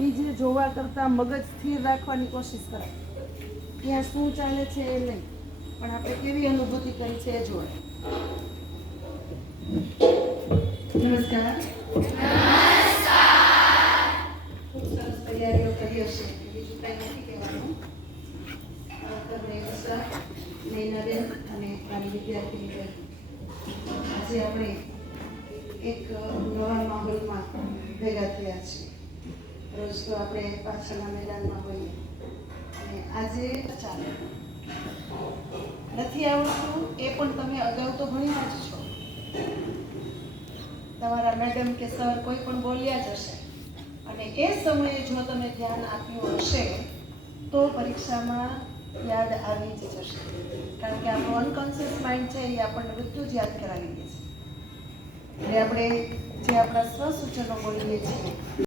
બીજે જોવા કરતાં મગજ સ્થિર રાખવાની કોશિશ કરાય. ત્યાં શું ચાલે છે એ નહીં, પણ આપણે કેવી અનુભૂતિ કરી છે એ જોડે. નમસ્કાર. ખૂબ સરસ તૈયારીઓ કરી હશે, બીજું કાંઈ નથી કહેવાનું. નૈનાબેન અને મારી વિદ્યાર્થીની આજે આપણે એક નવા માહોલમાં ભેગા થયા છીએ. રોજ તો આપણે પાછળના મેદાનમાં હોઈએ અને આજે ચાલે નથી આવડતું એ પણ તમે અગાઉ તો ભણ્યા જ છો. તમારા મેડમ કે સર કોઈ પણ બોલ્યા જ હશે અને એ સમયે જો તમે ધ્યાન આપ્યું હશે તો પરીક્ષામાં યાદ આવી જ જશે. કારણ કે આપણું અનકોન્શિયસ માઇન્ડ છે એ આપણને બધું જ યાદ કરાવી દે છે. એટલે આપણે જે આપણા સ્વસૂચનો બોલીએ છીએ